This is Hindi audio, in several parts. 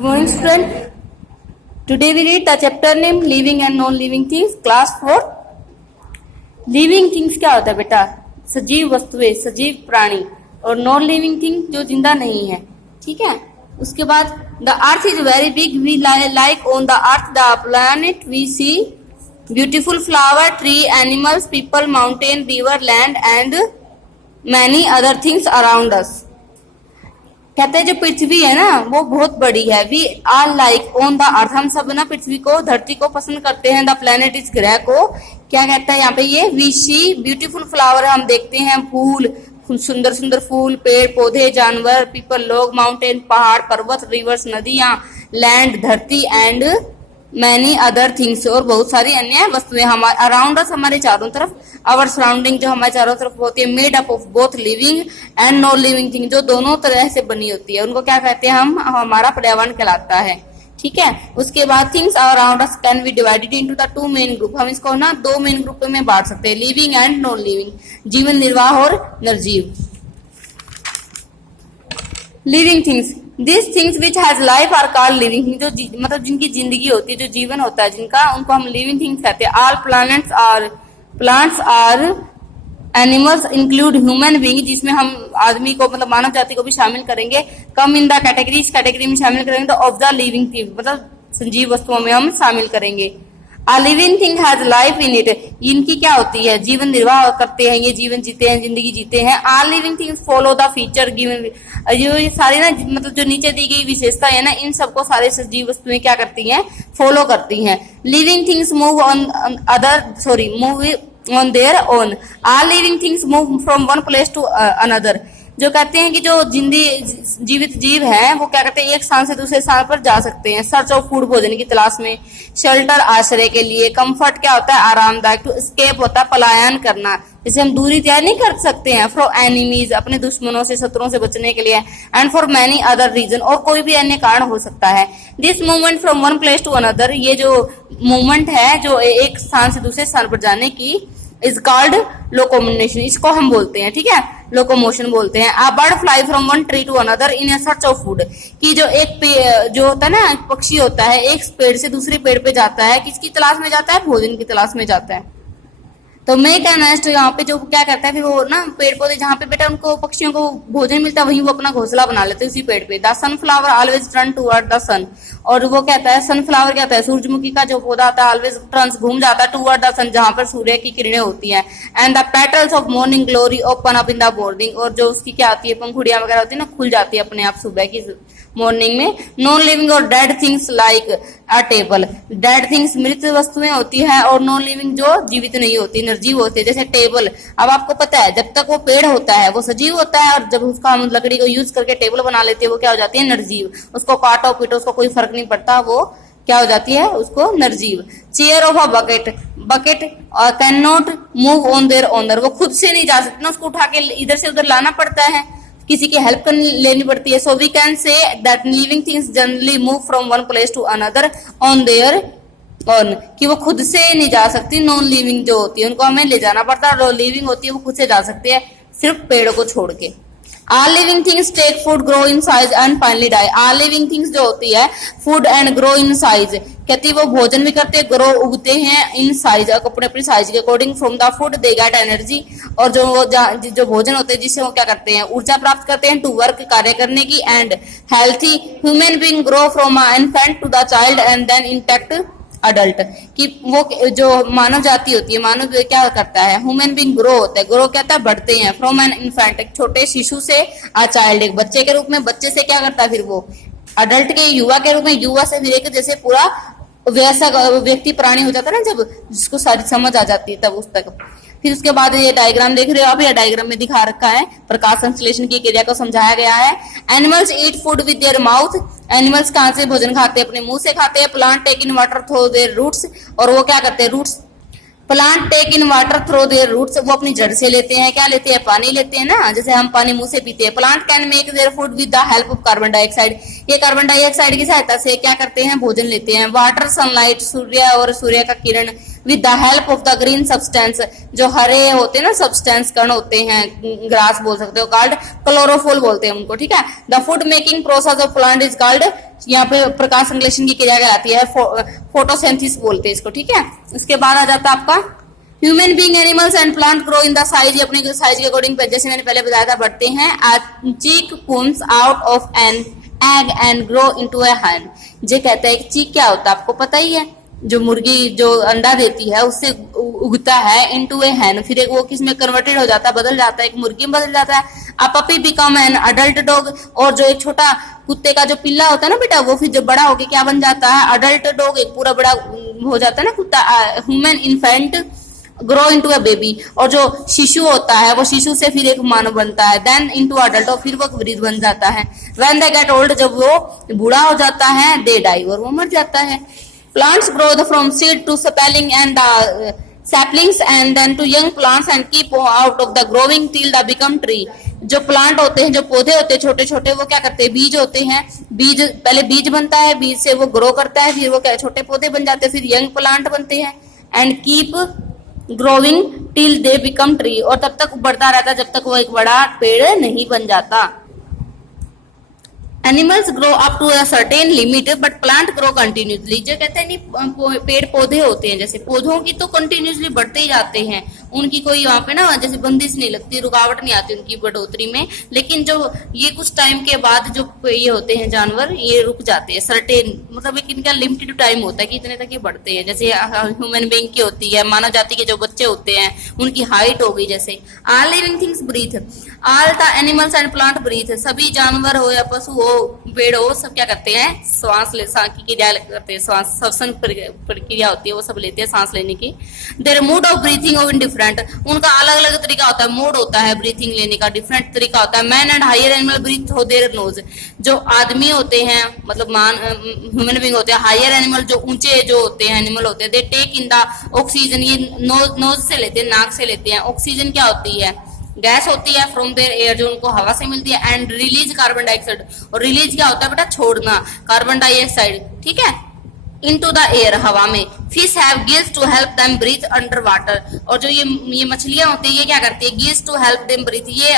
Good morning, student. Today we read the chapter name living and non-living things, class 4. Living things क्या होता है बेटा? सजीव वस्तुएं, सजीव प्राणी, और नॉन लिविंग थिंग जो जिंदा नहीं है, ठीक है। उसके बाद the earth is very big, we like on the earth the planet, we see beautiful flower, tree, animals, people, mountain, river, land and many other things around us. कहते हैं जो पृथ्वी है ना वो बहुत बड़ी है। We are like on the earth, हम सब ना पृथ्वी को, धरती को पसंद करते हैं। द प्लेनेट इस ग्रह को क्या कहता है यहाँ पे? ये वी सी ब्यूटीफुल फ्लावर, हम देखते हैं फूल, सुंदर सुंदर फूल, पेड़ पौधे, जानवर, पीपल लोग, माउंटेन पहाड़ पर्वत, रिवर्स नदियां, लैंड धरती, एंड मैनी अदर थिंग्स और बहुत सारी अन्य वस्तुएं हमारे अराउंड अस, हमारे चारों तरफ। आवर सराउंडिंग जो हमारे चारों तरफ होती है, made up of both living and non living thing, जो दोनों तरह से बनी होती है, उनको क्या कहते हैं? हम, हमारा पर्यावरण कहलाता है, ठीक है। उसके बाद things around us can be divided into the two main group, हम इसको ना दो मेन ग्रुप में बांट सकते हैं, लिविंग एंड नॉन लिविंग, जीवन निर्वाह और निर्जीव। Living things, this things which has life are called living things, जो मतलब जिनकी जिंदगी होती है, जो जीवन होता है जिनका, उनको हम लिविंग थिंग्स कहते हैं। All plants are animals include human being, जिसमें हम आदमी को मतलब मानव जाति को भी शामिल करेंगे। कम इन द कैटेगरी, इस कैटेगरी में शामिल करेंगे तो ऑफ द लिविंग थिंग, मतलब संजीव वस्तुओं में हम शामिल करेंगे। A living thing has life in it, इनकी क्या होती है? जीवन निर्वाह करते हैं, ये जीवन जीते हैं, जिंदगी जीते हैं। All living things follow the feature given, जो ये सारी ना मतलब जो नीचे दी गई विशेषता है ना, इन सबको सारे सजीव वस्तुएं क्या करती हैं? फॉलो करती हैं। Living things move on their own. All living things move from one place to another. जो कहते हैं कि जो जीवित जीव हैं वो क्या कहते हैं? एक स्थान से दूसरे स्थान पर जा सकते हैं। सर्च ऑफ फूड, भोजन की तलाश में। शेल्टर, आश्रय के लिए। कंफर्ट क्या होता है? आरामदायक। टू एस्केप होता है पलायन करना, जैसे हम दूरी तय नहीं कर सकते हैं। फॉर एनिमीज, अपने दुश्मनों से, शत्रुओं से बचने के लिए। And for many other reason, और कोई भी अन्य कारण हो सकता है। This movement from one place to another, ये जो मूवमेंट है जो एक स्थान से दूसरे स्थान पर जाने की, इज कॉल्ड लोकोमोशन, इसको हम बोलते हैं, ठीक है, लोकोमोशन बोलते हैं। A bird fly from one tree to another in search of food, कि जो एक जो होता है ना, पक्षी होता है, एक पेड़ से दूसरे पेड़ पे जाता है, किसकी तलाश में जाता है? भोजन की तलाश में जाता है। तो मेक एन नेस्ट, यहाँ पे जो क्या करता है फिर वो ना, पेड़ पौधे जहाँ पे बेटा उनको पक्षियों को भोजन मिलता है वहीं वो अपना घोंसला बना लेते हैं उसी पेड़ पे। The sunflower always turn toward the sun, और वो कहता है सनफ्लावर क्या होता है? सूरजमुखी का जो पौधा होता है, ऑलवेज टर्न्स, घूम जाता है, टुवर्ड द सन, जहां पर सूर्य की किरणें होती हैं। And the petals of morning glory open up in the morning, और जो उसकी क्या होती है? पंखुड़ियां वगैरह होती है ना, खुल जाती है अपने आप सुबह की मॉर्निंग में। नॉन लिविंग और डेड थिंग्स लाइक अ टेबल, डेड थिंग्स मृत वस्तुएं होती है, और नॉन लिविंग जो जीवित नहीं होती, निर्जीव होती है, जैसे टेबल। अब आपको पता है जब तक वो पेड़ होता है वो सजीव होता है, और जब उसका हम लकड़ी को यूज करके टेबल बना लेते हैं वो क्या हो जाती है? निर्जीव। उसको काटो पीटो उसको कोई फर्क नहीं पड़ता, वो क्या हो जाती है? उसको निर्जीव। Chair of a bucket can not move on their owner, वो खुद से नहीं जा सकती ना, उसको उठा के इधर से उधर लाना पड़ता है, किसी की हेल्प लेनी पड़ती है। So we can say that living things generally move from one place to another on their own, कि वो खुद से नहीं जा सकती। नॉन लिविंग जो होती है उनको हमें ले जाना पड़ता है, और लिविंग होती है वो खुद से जा सकती है, सिर्फ पेड़ों को छोड़ के। All living things take food, grow in size and finally die. All living things जो होती है food and grow in size, कहती है वो भोजन भी करते हैं, ग्रो उगते हैं, इन साइज, अपने अपनी साइज के according. From the food they get energy, और जो भोजन होते हैं जिससे वो क्या करते हैं? ऊर्जा प्राप्त करते हैं। टू वर्क, कार्य करने की। And healthy human being grow from a infant to the child and then intact adult, कि वो जो मानव जाति होती है, मानव क्या करता है? ह्यूमन बीइंग ग्रो होता है, ग्रो कहता है बढ़ते हैं। फ्रॉम एन इन्फेंट, एक छोटे शिशु से, अ चाइल्ड, एक बच्चे के रूप में, बच्चे से क्या करता है फिर वो? अडल्ट के, युवा के रूप में, युवा से फिर एक जैसे पूरा वैसा व्यक्ति प्राणी हो जाता है ना, जब जिसको सारी समझ आ जाती है तब उस तक। फिर उसके बाद ये डायग्राम देख रहे हो आप, ये डायग्राम में दिखा रखा है, प्रकाश संश्लेषण की क्रिया को समझाया गया है। Animals eat food with their mouth, animals कहाँ से भोजन खाते हैं? अपने मुंह से खाते हैं। Plant take in water through their roots, और वो क्या करते हैं? Roots, plant take in water through their roots, वो अपनी जड़ से लेते हैं, क्या लेते हैं? पानी लेते हैं ना, जैसे हम पानी मुंह से पीते हैं। Plant can make their food with the help of carbon dioxide, ये कार्बन डाइऑक्साइड की सहायता से क्या करते हैं? भोजन लेते हैं। वाटर, सनलाइट, सूर्य और सूर्य का किरण, with the help of the green substance, जो हरे होते हैं ना सब्सटेंस कण होते हैं, ग्रास बोल सकते हो, कॉल्ड क्लोरोफिल बोलते हैं उनको, ठीक है। The food making process of plant is called, यहाँ पे प्रकाश संश्लेषण की क्रिया आती है, फोटोसिंथेसिस बोलते हैं इसको, ठीक है। उसके बाद आ जाता है आपका human being, animals and plant grow in the size, अपने साइज के अकॉर्डिंग जैसे मैंने पहले बताया था बढ़ते हैं। Chick comes out of an egg and grow into a hen, जे कहता है कि चीक क्या होता है आपको पता ही है, जो मुर्गी जो अंडा देती है उससे उगता है इनटू ए hen, फिर एक वो किसमें कन्वर्टेड हो जाता है, बदल जाता है, एक मुर्गी में बदल जाता है। A puppy become an adult dog, और जो एक छोटा कुत्ते का जो पिल्ला होता है ना बेटा, वो फिर जब बड़ा होके क्या बन जाता है, अडल्ट डॉग, एक पूरा बड़ा हो जाता है ना कुत्ता। Human infant grow into a baby, और जो शिशु होता है वो शिशु से फिर एक मानव बनता है, देन इनटू अडल्ट, और फिर वो वृद्ध बन जाता है। व्हेन दे गेट ओल्ड, जब वो बूढ़ा हो जाता है, दे डाई, और वो मर जाता है। Plants grow from seed to sapling and saplings and then to young plants and keep out of the growing till the become tree. जो प्लांट होते हैं, जो पौधे होते हैं छोटे छोटे, वो क्या करते हैं, बीज होते हैं, बीज पहले बीज बनता है, बीज से वो ग्रो करता है, फिर वो क्या छोटे पौधे बन जाते हैं, फिर यंग प्लांट बनते हैं, and keep growing till they become tree, और तब तक बढ़ता रहता है जब तक वो एक बड़ा पेड़ नहीं बन जाता। Animals grow up to a certain limit but plant grow continuously, जो कहते हैं नहीं पेड़ पौधे होते हैं, जैसे पौधों की तो कंटिन्यूसली बढ़ते ही जाते हैं, उनकी कोई वहां पे ना जैसे बंदिश नहीं लगती, रुकावट नहीं आती उनकी बढ़ोतरी में, लेकिन जो ये कुछ टाइम के बाद जो ये होते हैं जानवर, ये रुक जाते हैं, सर्टेन मतलब एक इनका लिमिटेड टाइम होता है कि इतने तक ये बढ़ते हैं। जैसे ह्यूमन बीइंग की होती है, मानव जाति के जो बच्चे होते हैं उनकी हाइट हो गई, जैसे all living things breathe, all the animals and plant breathe, सभी जानवर हो या पशु हो, पेड़ हो, सब क्या करते हैं, श्वास ले की क्रिया करते हैं, श्वास श्वसन प्रक्रिया होती है, वो सब लेते हैं सांस लेने की। Their mood of breathing of different, उनका अलग अलग तरीका होता है, मोड होता है ब्रीथिंग लेने का, डिफरेंट तरीका होता है। Man and higher animal breathe through their nose, जो आदमी होते हैं मतलब ह्यूमन बीइंग होते हैं, हायर एनिमल जो ऊंचे जो होते हैं एनिमल होते हैं, they take in the oxygen, ये नोज से लेते हैं, नाक से लेते हैं। ऑक्सीजन क्या होती है, गैस होती है, फ्रॉम देयर एयर, जो उनको हवा से मिलती है, एंड रिलीज कार्बन डाइऑक्साइड, और रिलीज क्या होता है बेटा, छोड़ना कार्बन डाइऑक्साइड, ठीक है, इनटू द एयर, हवा में। Fish have gills to help them breathe under water, और जो ये मछलियां होती है, ये क्या करती है, gills to help them breathe, ये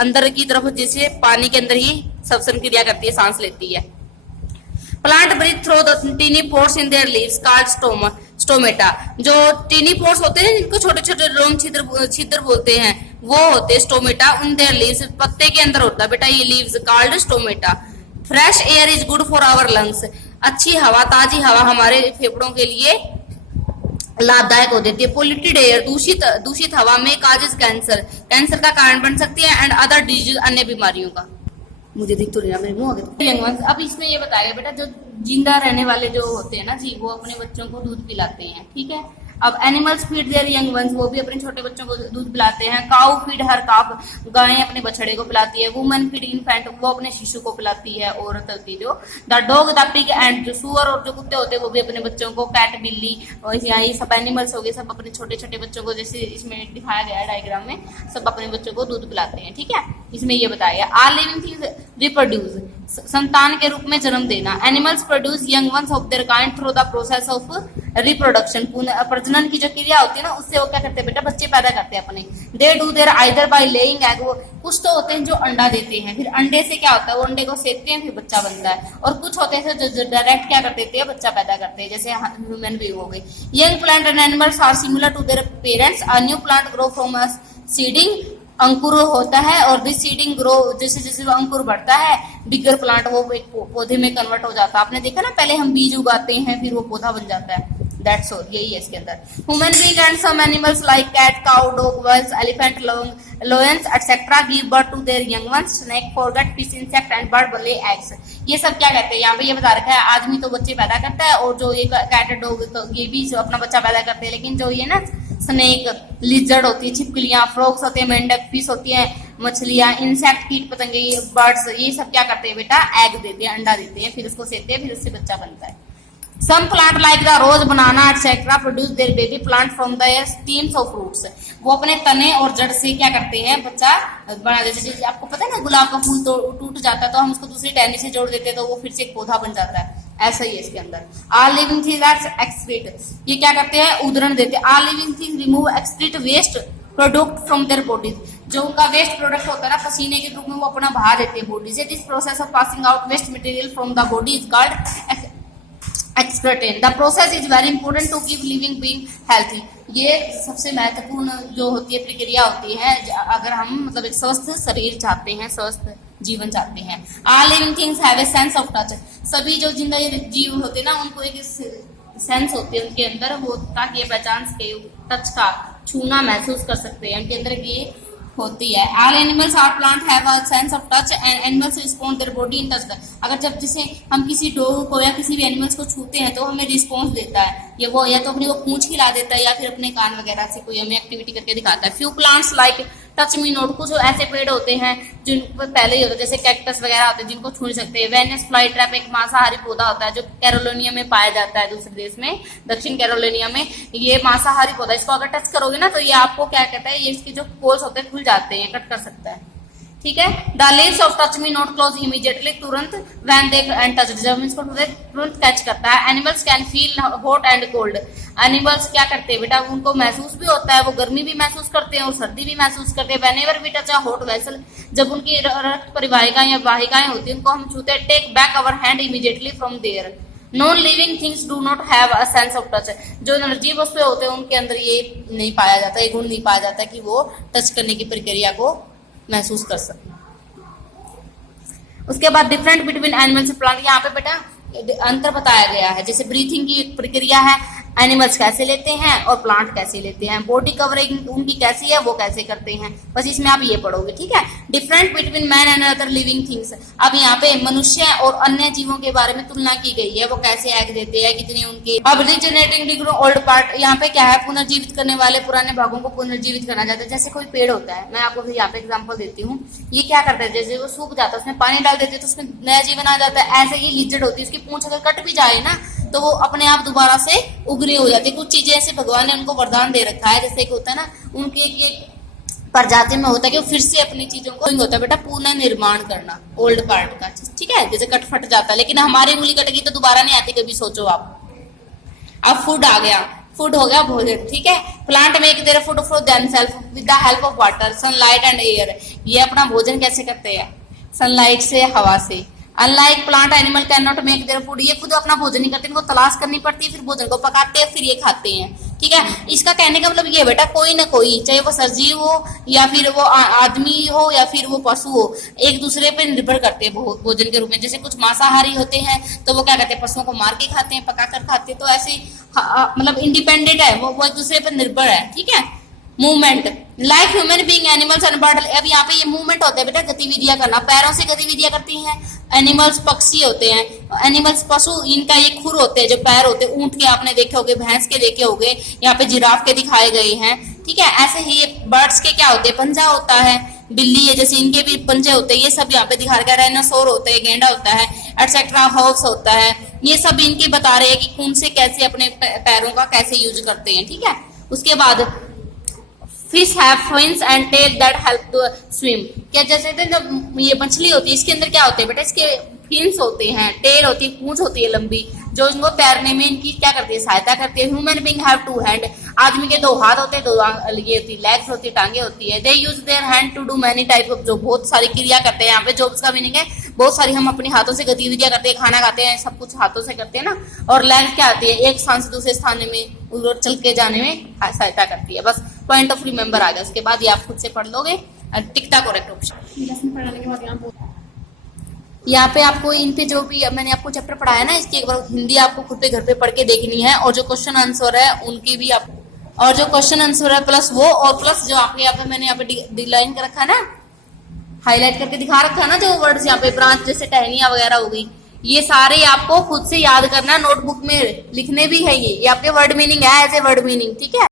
अंदर की तरफ जैसे पानी के अंदर ही श्वसन क्रिया करती है, सांस लेती है। Plant breathe through the tiny pores in their leaves called stomata, जो टीनी पोर्स होते हैं जिनको छोटे छोटे रोम छिद्र बोलते हैं, वो होते हैं स्टोमेटा, उन देयर लीव्स, पत्ते के अंदर होता है बेटा ये leaves, called stomata. Fresh air is good for our lungs, अच्छी हवा, ताजी हवा हमारे फेफड़ों के लिए लाभदायक हो देती है। पोल्यूटेड एयर, दूषित हवा में काजेज कैंसर का कारण बन सकती है, एंड अदर डिजीज, अन्य बीमारियों का। मुझे दिख तो नहीं, मेरे मुंह आ गया। अब इसमें ये बताया बेटा, जो जिंदा रहने वाले जो होते हैं ना जी, वो अपने बच्चों को दूध पिलाते हैं, ठीक है। अब animals feed there young once, वो भी अपने छोटे बच्चों को दूध पिलाते हैं। काउ फीड हर काफ, गायें अपने बछड़े को पिलाती है। वुमन फीड इन्फेंट, वो अपने शिशु को पिलाती है, औरत होती है जो। The dog, the pig and, जो सुअर और जो कुत्ते होते हैं वो भी अपने बच्चों को, कैट, बिल्ली, और यहाँ ये सब एनिमल्स हो गए, सब अपने छोटे छोटे बच्चों को, जैसे इसमें दिखाया गया है डायग्राम में, सब अपने बच्चों को दूध पिलाते हैं, ठीक है। इसमें ये बताया ऑल लिविंग थिंग्स रिप्रोड्यूस, संतान के रूप में जन्म देना। Animals produce young ones of their kind through the process of reproduction, प्रजनन की जो क्रिया होती है ना, उससे वो क्या करते हैं बेटा, बच्चे पैदा करते हैं अपने। They do their either by laying egg, वो कुछ तो होते हैं जो अंडा देते हैं, फिर अंडे से क्या होता है, वो अंडे को सेकते हैं, फिर बच्चा बनता है। और कुछ होते हैं जो डायरेक्ट क्या कर देते हैं, बच्चा पैदा करते हैं, जैसे ह्यूमन बीइंग हो गए। Young plant and animals are similar to their parents, a new plant grow from a seedling, अंकुर होता है, और दिस सीडिंग ग्रो, जैसे जैसे वो अंकुर बढ़ता है, बिगर प्लांट, वो एक पौधे में कन्वर्ट हो जाता है। आपने देखा ना, पहले हम बीज उगाते हैं, फिर वो पौधा बन जाता है, दैट्स ऑल, यही है इसके अंदर। Human being and some animals like cat, cow, dog, whales, elephant, lions etcetera give birth to their young ones. Snake, frog, fish, insect and bird lay eggs. ये सब क्या कहते हैं, यहाँ पे ये बता रखा है, आदमी तो बच्चे पैदा करता है, और जो ये कैट, डॉग, तो ये भी अपना बच्चा पैदा करते हैं, लेकिन जो ये ना स्नेक, लिजर्ड होती है, छिपकलियां, फ्रॉग्स होते हैं, मेंढक, फिश होती है, मछलियां, इंसेक्ट, कीट पतंगे, बर्ड्स, ये सब क्या करते हैं बेटा, एग देते हैं, अंडा देते हैं, फिर उसको सेते हैं, फिर उससे बच्चा बनता है। Some plant like the rose, banana, etc. produce their baby plant from their stems of roots. वो अपने तने और जड़ से क्या करते हैं, बच्चा बना देते हैं। आपको पता है ना, गुलाब का फूल तो टूट जाता है, तो हम उसको दूसरी टहनी से जोड़ देते हैं, तो वो फिर से एक पौधा बन जाता है। ऐसा ही है इसके अंदर। ऑल लिविंग थिंग्स एक्सक्रीट, ये क्या करते हैं, उदरण देते हैं। All living things remove excrete waste product from their bodies, जो उनका वेस्ट प्रोडक्ट होता है ना पसीने के रूप में वो अपना बाहर देते हैं बॉडी से। This process of passing out waste material from the body is called excretion. The process is very important to keep living being healthy. ये सबसे महत्वपूर्ण जो होती है प्रक्रिया होती है अगर हम मतलब एक स्वस्थ शरीर चाहते हैं, स्वस्थ जीवन चाहते हैं। All living things have a sense of touch, सभी जो जिंदा जीव होते हैं ना उनको एक सेंस होते हैं उनके अंदर, वो ताकि ये पहचान सके, टच का छूना महसूस कर सकते हैं, उनके अंदर ये होती है। ऑल एनिमल्स और plant have a sense of touch and animals respond their body in touch. अगर जब जैसे हम किसी डॉग को या किसी भी एनिमल्स को छूते हैं तो हमें रिस्पॉन्स देता है, ये वो या तो अपनी वो पूंछ हिला देता है या फिर अपने कान वगैरह से कोई हमें एक्टिविटी करके दिखाता है। Few plants like touch me note, कुछ ऐसे पेड़ होते हैं जिन पर पहले ही होता है जैसे कैक्टस वगैरह होते हैं जिनको छू नहीं सकते। वेनिस फ्लाई ट्रैप एक मांसाहारी पौधा होता है जो कैरोलिनिया में पाया जाता है, दूसरे देश में दक्षिण कैरोलिनिया में। ये मांसाहारी पौधा, इसको अगर टच करोगे ना तो ये आपको क्या कहता है, ये इसके जो पोल्स होते हैं खुल जाते हैं, कट कर सकता है, ठीक है। The leaves of touch me not close immediately, तुरंत व्हेन दे एंड टच, जब इसको तुरंत कैच करता है। Animals can feel hot and cold, animals क्या करते हैं बेटा, उनको महसूस भी होता है, वो गर्मी भी महसूस करते हैं और सर्दी भी महसूस करते हैं। Whenever we touch a hot vessel, जब उनकी रक्त परिवाहिकाएं या वाहिकाएं होती हैं उनको हम छूते हैं, take back our hand immediately from there. Non living things do not have a sense of touch, जो निर्जीव वस्तुएं होते हैं उनके अंदर ये नहीं पाया जाता, ये गुण नहीं पाया जाता कि वो टच करने की प्रक्रिया को महसूस कर सकते। उसके बाद different between animals and plant, यहाँ पे बेटा अंतर बताया गया है। जैसे ब्रीथिंग की एक प्रक्रिया है, एनिमल्स कैसे लेते हैं और प्लांट कैसे लेते हैं, बॉडी कवरिंग उनकी कैसी है वो कैसे करते हैं, बस इसमें आप ये पढ़ोगे, ठीक है। Different between man and other living things, अब यहाँ पे मनुष्य और अन्य जीवों के बारे में तुलना की गई है, वो कैसे एग देते हैं, कितने उनके। अब रिजनरेटिंग ओल्ड पार्ट, यहाँ पे क्या है, पुनर्जीवित करने वाले पुराने भागों को पुनर्जीवित करना चाहते हैं। जैसे कोई पेड़ होता है, मैं आपको यहाँ पे एग्जाम्पल देती हूँ, ये क्या करता है, जैसे वो सूख जाता है उसमें पानी डाल देते हैं तो उसमें नया जीवन आ जाता है। ऐसे ही लिजर्ड होती है, उसकी पूंछ अगर कट भी जाए ना तो वो अपने आप दोबारा से उगनी हो जाती है। कुछ चीजें ऐसे भगवान ने उनको वरदान दे रखा है, जैसे एक होता है ना उनके एक प्रजाति में होता है कि वो फिर से अपनी चीजों को होता है बेटा पुनर्निर्माण करना ओल्ड पार्ट का, ठीक है। जैसे कट फट जाता है, लेकिन हमारी उंगली कट गई तो दोबारा नहीं आती, कभी सोचो आप। अब फूड आ गया, फूड हो गया भोजन, ठीक है। Plant make their food for themselves with the help of water, sunlight and air, ये अपना भोजन कैसे करते हैं, सनलाइट से, हवा से। Unlike plant animal can not make their food, ये खुद अपना भोजन नहीं करते, इनको तलाश करनी पड़ती है, फिर भोजन को पकाते हैं, फिर ये खाते हैं, ठीक है। इसका कहने का मतलब ये बेटा कोई ना कोई, चाहे वो सजीव हो या फिर वो आदमी हो या फिर वो पशु हो, एक दूसरे पे निर्भर करते हैं भोजन के रूप में। जैसे कुछ मांसाहारी होते हैं तो वो क्या करते हैं, पशुओं को मार के खाते हैं, पका कर खाते हैं, तो ऐसे मतलब इंडिपेंडेंट है वो एक दूसरे पर निर्भर है, ठीक है। Movement like human being animals and bird, अब यहाँ पे ये मूवमेंट होता है बेटा, गतिविधियां करना, पैरों से गतिविधियां करती हैं। एनिमल्स पक्षी होते हैं, एनिमल्स पशु, इनका ये खुर होते हैं जो पैर होते हैं, ऊंट के आपने देखे होंगे, भैंस के देखे होंगे, यहाँ पे जिराफ के दिखाए गए हैं, ठीक है। ऐसे ही बर्ड्स के क्या होते हैं, पंजा होता है, बिल्ली है जैसे इनके भी पंजे होते हैं, ये सब यहाँ पे दिखा रखा है। डायनासोर होते हैं, गेंडा होता है, एटसेट्रा, हॉर्स होता है, ये सब इनके बता रहे हैं कि कौन से कैसे अपने पैरों का कैसे यूज करते हैं, ठीक है। उसके बाद fish have fins and tail that help to swim, क्या जैसे जब ये मछली होती है इसके अंदर क्या होते हैं बेटा, इसके फिन्स होते हैं, टेल होती है, पूंछ होती है लंबी, जो इनको तैरने में इनकी क्या करती है, सहायता करती है। Human being have two hand, आदमी के दो हाथ होते हैं, दो ये होती लेग्स होती है, टांगे होती है। They use their hand to do many type of, जो बहुत सारी क्रिया करते हैं। यहाँ पे जॉब्स का मीनिंग है बहुत सारी, हम अपने हाथों से गतिविधियां करते हैं, खाना खाते हैं, सब कुछ हाथों से करते हैं ना। और लेग्स क्या आती है, एक स्थान से दूसरे स्थान में चल के जाने में सहायता करती है। बस पॉइंट ऑफ रिमेंबर आ गया, उसके बाद ये आप खुद से पढ़ लोगे। टिकता करेक्ट ऑप्शन। यहाँ पे आपको इन पे जो भी मैंने आपको चैप्टर पढ़ाया ना, इसकी एक बार हिंदी आपको खुद पे घर पे पढ़ के देखनी है, और जो क्वेश्चन आंसर है उनकी भी आप, और जो क्वेश्चन आंसर है प्लस वो, और प्लस जो आपके यहाँ पे मैंने यहाँ पे डिलाइन कर रखा है ना, हाईलाइट करके दिखा रखा है ना, जो वर्ड्स यहाँ पे ब्रांच जैसे टहनिया वगैरह हो गई, ये सारे आपको खुद से याद करना, नोटबुक में लिखने भी है। ये आपके वर्ड मीनिंग है, एज ए वर्ड मीनिंग, ठीक है।